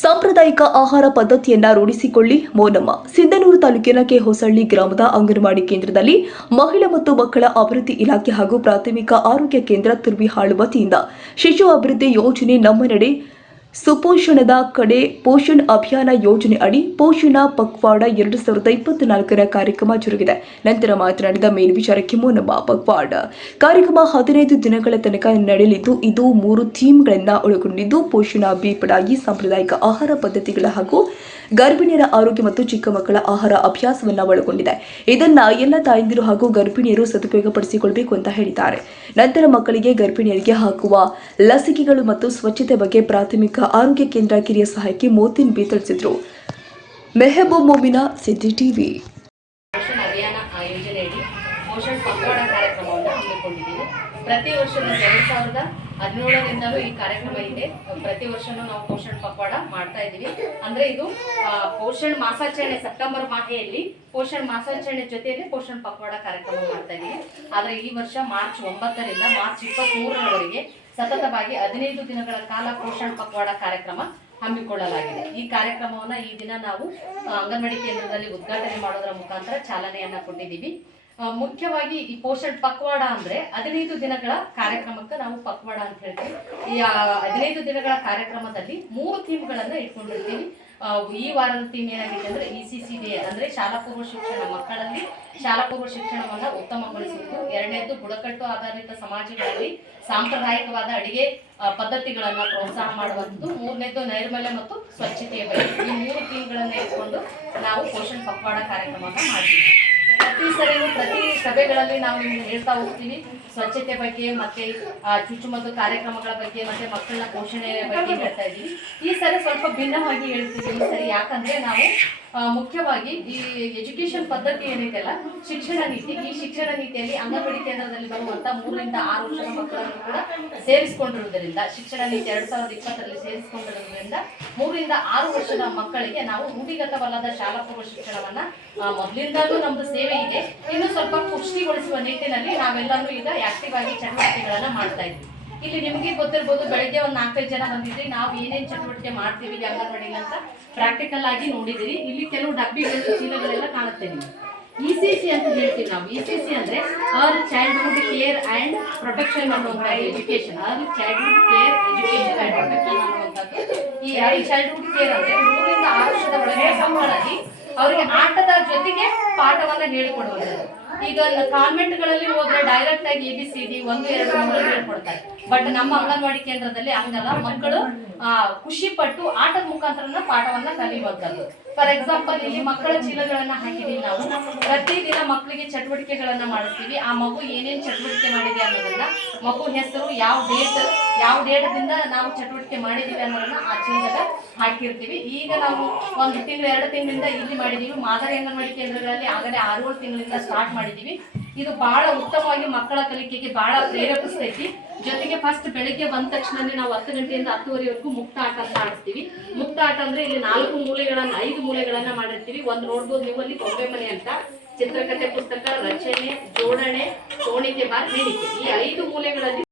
ಸಾಂಪ್ರದಾಯಿಕ ಆಹಾರ ಪದ್ಧತಿಯನ್ನ ರೂಢಿಸಿಕೊಳ್ಳಿ ಮೋನಮ್ಮ. ಸಿಂಧನೂರು ತಾಲೂಕಿನ ಕೆಹೊಸಳ್ಳಿ ಗ್ರಾಮದ ಅಂಗನವಾಡಿ ಕೇಂದ್ರದಲ್ಲಿ ಮಹಿಳಾ ಮತ್ತು ಮಕ್ಕಳ ಅಭಿವೃದ್ಧಿ ಇಲಾಖೆ ಹಾಗೂ ಪ್ರಾಥಮಿಕ ಆರೋಗ್ಯ ಕೇಂದ್ರ ತುರ್ವಿಹಾಳು ವತಿಯಿಂದ ಶಿಶು ಅಭಿವೃದ್ಧಿ ಯೋಜನೆ ನಮ್ಮ ನಡೆ ಸುಪೋಷಣದ ಕಡೆ ಪೋಷಣ್ ಅಭಿಯಾನ ಯೋಜನೆ ಅಡಿ ಪೋಷಣ ಪಕ್ವಾಡ 2024ರ ಕಾರ್ಯಕ್ರಮ ಜರುಗಿದೆ. ನಂತರ ಮಾತನಾಡಿದ ಮೇಲ್ವಿಚಾರಕಿ ಮೋನಮ್ಮ, ಪಕ್ವಾಡ ಕಾರ್ಯಕ್ರಮ 15 ದಿನಗಳ ತನಕ ನಡೆಯಲಿದ್ದು ಇದು 3 ಥೀಮ್ಗಳನ್ನು ಒಳಗೊಂಡಿದ್ದು ಪೋಷಣ ಬೇಪಡಾಗಿ ಸಾಂಪ್ರದಾಯಿಕ ಆಹಾರ ಪದ್ಧತಿಗಳ ಹಾಗೂ ಗರ್ಭಿಣಿಯರ ಆರೋಗ್ಯ ಮತ್ತು ಚಿಕ್ಕ ಮಕ್ಕಳ ಆಹಾರ ಅಭ್ಯಾಸವನ್ನು ಒಳಗೊಂಡಿದೆ. ಇದನ್ನ ಎಲ್ಲ ತಾಯಂದಿರು ಹಾಗೂ ಗರ್ಭಿಣಿಯರು ಸದುಪಯೋಗಪಡಿಸಿಕೊಳ್ಳಬೇಕು ಅಂತ ಹೇಳಿದ್ದಾರೆ. ನಂತರ ಮಕ್ಕಳಿಗೆ ಗರ್ಭಿಣಿಯರಿಗೆ ಹಾಕುವ ಲಸಿಕೆಗಳು ಮತ್ತು ಸ್ವಚ್ಛತೆ ಬಗ್ಗೆ ಪ್ರಾಥಮಿಕ ಆರೋಗ್ಯ ಕೇಂದ್ರ ಕಿರಿಯ ಸಹಾಯಕಿ ಮೋತಿನ್ ಬಿ ತಿಳಿಸಿದರು. ಮೆಹಬೂಬ್ ಮೊಮಿನಾ, ಸಿದ್ದಿ ಟಿವಿ. ಅಭಿಯಾನ ಯೋಜನೆಯಡಿ ಪೋಷಣ್ ಪಕ್ವಾಡ ಕಾರ್ಯಕ್ರಮವನ್ನು ಹಮ್ಮಿಕೊಂಡಿದ್ದೀವಿ. ಪ್ರತಿ ವರ್ಷ 2017ರಿಂದಲೂ ಈ ಕಾರ್ಯಕ್ರಮ ಇದೆ. ಪ್ರತಿ ವರ್ಷನೂ ನಾವು ಪೋಷಣ್ ಪಕ್ವಾಡ ಮಾಡ್ತಾ ಇದ್ದೀವಿ. ಅಂದ್ರೆ ಇದು ಪೋಷಣ್ ಮಾಸಾಚರಣೆ ಸೆಪ್ಟೆಂಬರ್ ಮಾಹೆಯಲ್ಲಿ ಪೋಷಣ್ ಮಾಸಾಚರಣೆ ಜೊತೆಯಲ್ಲಿ ಪೋಷಣ್ ಪಕ್ವಾಡ ಕಾರ್ಯಕ್ರಮ ಮಾಡ್ತಾ ಇದ್ದೀವಿ. ಆದರೆ ಈ ವರ್ಷ ಮಾರ್ಚ್ 9ರಿಂದ ಮಾರ್ಚ್ 23ರವರೆಗೆ ಸತತವಾಗಿ 15 ದಿನಗಳ ಕಾಲ ಪೋಷಣ್ ಪಕ್ವಾಡ ಕಾರ್ಯಕ್ರಮ ಹಮ್ಮಿಕೊಳ್ಳಲಾಗಿದೆ. ಈ ಕಾರ್ಯಕ್ರಮವನ್ನು ಈ ದಿನ ನಾವು ಅಂಗನವಾಡಿ ಕೇಂದ್ರದಲ್ಲಿ ಉದ್ಘಾಟನೆ ಮಾಡೋದರ ಮುಖಾಂತರ ಚಾಲನೆಯನ್ನ ಕೊಟ್ಟಿದ್ದೀವಿ. ಮುಖ್ಯವಾಗಿ ಈ ಪೋಷಣ್ ಪಕ್ವಾಡ ಅಂದ್ರೆ 15 ದಿನಗಳ ಕಾರ್ಯಕ್ರಮಕ್ಕೆ ನಾವು ಪಕ್ವಾಡ ಅಂತ ಹೇಳ್ತೀವಿ. ಈ 15 ದಿನಗಳ ಕಾರ್ಯಕ್ರಮದಲ್ಲಿ 3 ಥೀಮ್ಗಳನ್ನ ಇಟ್ಕೊಂಡಿರ್ತೀವಿ. ಈ ವಾರದ ಥೀಮ್ ಏನಾಗಿದೆ ಅಂದ್ರೆ ECCD ಅಂದ್ರೆ ಶಾಲಾ ಪೂರ್ವ ಶಿಕ್ಷಣ, ಮಕ್ಕಳಲ್ಲಿ ಶಾಲಾ ಪೂರ್ವ ಶಿಕ್ಷಣವನ್ನ ಉತ್ತಮಗೊಳಿಸುವುದು. ಎರಡನೇದು ಬುಡಕಟ್ಟು ಆಧಾರಿತ ಸಮಾಜಗಳಲ್ಲಿ ಸಾಂಪ್ರದಾಯಿಕವಾದ ಅಡಿಗೆ ಪದ್ಧತಿಗಳನ್ನ ಪ್ರೋತ್ಸಾಹ ಮಾಡುವಂಥದ್ದು. ಮೂರನೇದು ನೈರ್ಮಲ್ಯ ಮತ್ತು ಸ್ವಚ್ಛತೆಯ ಬಗ್ಗೆ. ಈ 3 ಥೀಮ್ಗಳನ್ನ ಇಟ್ಕೊಂಡು ನಾವು ಪೋಷಣ್ ಪಕ್ವಾಡ ಕಾರ್ಯಕ್ರಮವನ್ನು ಮಾಡ್ತೀವಿ. ಪ್ರತಿ ಸಭೆಗಳಲ್ಲಿ ನಾವು ನಿಮ್ಗೆ ಹೇಳ್ತಾ ಹೋಗ್ತೀವಿ ಸ್ವಚ್ಛತೆ ಬಗ್ಗೆ, ಮತ್ತೆ ಚುಚ್ಚುಮದ್ದು ಕಾರ್ಯಕ್ರಮಗಳ ಬಗ್ಗೆ, ಮತ್ತೆ ಮಕ್ಕಳ ಪೋಷಣೆ ಬಗ್ಗೆ ಹೇಳ್ತಾ ಇದ್ದೀವಿ. ಈ ಸರಿ ಸ್ವಲ್ಪ ಭಿನ್ನವಾಗಿ ಹೇಳ್ತೀವಿ ಈ ಸರಿ. ಯಾಕಂದ್ರೆ ನಾವು ಮುಖ್ಯವಾಗಿ ಈ ಎಜುಕೇಶನ್ ಪದ್ಧತಿ ಏನೈತೆಲ್ಲ, ಶಿಕ್ಷಣ ನೀತಿ, ಈ ಶಿಕ್ಷಣ ನೀತಿಯಲ್ಲಿ ಅಂಗನವಾಡಿ ಕೇಂದ್ರದಲ್ಲಿ ಬರುವಂತ 3 ರಿಂದ 6 ವರ್ಷದ ಮಕ್ಕಳನ್ನು ಕೂಡ ಸೇರಿಸಿಕೊಂಡಿರುವುದರಿಂದ, ಶಿಕ್ಷಣ ನೀತಿ 2020ರಲ್ಲಿ ಸೇರಿಸಿಕೊಂಡಿರುವುದರಿಂದ 3 ರಿಂದ 6 ವರ್ಷದ ಮಕ್ಕಳಿಗೆ ನಾವು ರೂಢಿಗತವಲ್ಲದ ಶಾಲಾ ಪೂರ್ವ ಶಿಕ್ಷಣವನ್ನ ಮೊದಲಿಂದಲೂ ನಮ್ದು ಸೇವೆ ಇದೆ. ಇನ್ನು ಸ್ವಲ್ಪ ಪುಷ್ಟಿಗೊಳಿಸುವ ನಿಟ್ಟಿನಲ್ಲಿ ನಾವೆಲ್ಲರೂ ಈಗ ಆಕ್ಟಿವ್ ಆಗಿ ಚಟುವಟಿಕೆಗಳನ್ನ ಮಾಡ್ತಾ ಇದ್ವಿ. ಇಲ್ಲಿ ನಿಮಗೆ ಗೊತ್ತಿರ್ಬೋದು, ಬೆಳಗ್ಗೆ ಒಂದು 4-5 ಜನ ಬಂದಿದ್ರಿ. ನಾವು ಏನೇನು ಚಟುವಟಿಕೆ ಮಾಡ್ತೀವಿ ಅಂಗನವಾಡಿ ಅಂತ ಪ್ರಾಕ್ಟಿಕಲ್ ಆಗಿ ನೋಡಿದಿರಿ. ಇಲ್ಲಿ ಕೆಲವು ಡಬ್ಬಿಗಳು, ಚೀಲಗಳೆಲ್ಲ ಕಾಣುತ್ತೆ ನಿಮಗೆ. ECC ಅಂತ ಹೇಳ್ತೀವಿ ನಾವು. ECC ಅಂದ್ರೆ early childhood care and protection ಅನ್ನುವಂಥ education. Early childhood care education and protection ಅನ್ನುವಂಥದ್ದು. ಈ ಅರ್ಲಿ ಚೈಲ್ಡ್ಹುಡ್ ಕೇರ್ ಅಂದ್ರೆ 3 ರಿಂದ 6 ವರ್ಷದ ಒಳಗೆ ಮಕ್ಕಳಲ್ಲಿ ಅವರಿಗೆ ಆಟದ ಜೊತೆಗೆ ಪಾಠವನ್ನ ಹೇಳಿಕೊಡುವುದು. ಈಗ ಕಾನ್ವೆಂಟ್ಗಳಲ್ಲಿ ಹೋದ್ರೆ ಡೈರೆಕ್ಟ್ ಆಗಿ ABCD 1, 2, 3 ಹೇಳ್ಕೊಡ್ತಾರೆ. ಬಟ್ ನಮ್ಮ ಅಂಗನವಾಡಿ ಕೇಂದ್ರದಲ್ಲಿ ಹಂಗಲ್ಲ. ಮಕ್ಕಳು ಖುಷಿ ಪಟ್ಟು ಆಟದ ಮುಖಾಂತರ ಪಾಠವನ್ನ ಕಲಿಯುವಂಥದ್ದು. ಫಾರ್ ಎಕ್ಸಾಂಪಲ್, ಇಲ್ಲಿ ಮಕ್ಕಳ ಚೀಲಗಳನ್ನ ಹಾಕಿದೀವಿ ನಾವು. ಪ್ರತಿದಿನ ಮಕ್ಕಳಿಗೆ ಚಟುವಟಿಕೆಗಳನ್ನ ಮಾಡಿಸ್ತೀವಿ. ಆ ಮಗು ಏನೇನು ಚಟುವಟಿಕೆ ಮಾಡಿದೆ ಅನ್ನೋದನ್ನ, ಮಗು ಹೆಸರು, ಯಾವ ಡೇಟದಿಂದ ನಾವು ಚಟುವಟಿಕೆ ಮಾಡಿದೀವಿ ಅನ್ನೋದನ್ನ ಆ ಚೀಲದ ಹಾಕಿರ್ತೀವಿ. ಈಗ ನಾವು 1 ತಿಂಗಳು 2 ತಿಂಗಳಿಂದ ಇಲ್ಲಿ ಮಾಡಿದೀವಿ. ಮಾದರಿ ಅಂಗನವಾಡಿ ಕೇಂದ್ರಗಳಲ್ಲಿ ಆಗಲೇ 6-7 ತಿಂಗಳಿಂದ ಸ್ಟಾರ್ಟ್ ಮಾಡಿದೀವಿ. ಇದು ಬಹಳ ಉತ್ತಮವಾಗಿ ಮಕ್ಕಳ ಕಲಿಕೆಗೆ ಬಹಳ ಪ್ರೇರೇಪಿಸ್ತೈತಿ. ಜೊತೆಗೆ ಫಸ್ಟ್ ಬೆಳಿಗ್ಗೆ ಬಂದ ತಕ್ಷಣ ನಾವು 10 ಗಂಟೆಯಿಂದ 10:30ವರೆಗೂ ಮುಕ್ತ ಆಟ ಅಂತ ಆಡಿಸ್ತೀವಿ. ಮುಕ್ತ ಆಟ ಅಂದ್ರೆ ಇಲ್ಲಿ 5 ಮೂಲೆಗಳನ್ನ ಮಾಡಿರ್ತೀವಿ. ಒಂದು ನೋಡ್ಬೋದು ನೀವು, ಅಲ್ಲಿ ಗೊಂಬೆ ಮನೆ ಅಂತ, ಚಿತ್ರಕಥೆ ಪುಸ್ತಕ, ರಚನೆ, ಜೋಡಣೆ, ಸೋಣಿಕೆ ಬಾರ್, ಹೇಳಿಕೆ, ಈ 5 ಮೂಲೆಗಳಲ್ಲಿ